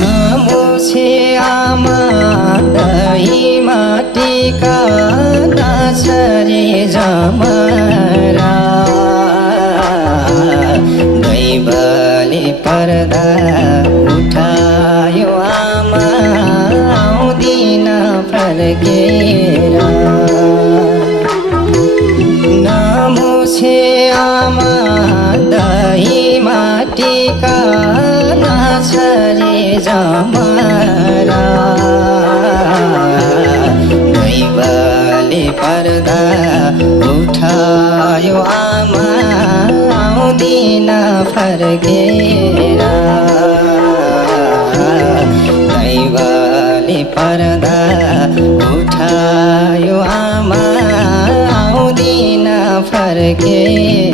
नमुछे आमा दही माटीका नाछरे जमरा दैवले पर्दा उठायो आमा आउँदिन फर्केर नमुछे आमा दही माटीका नाछरे जमरा दैवले पर्दा उठायो आमा आउँदिन फर्केर दैवले पर्दा उठायो आमा आउँदिन फर्केर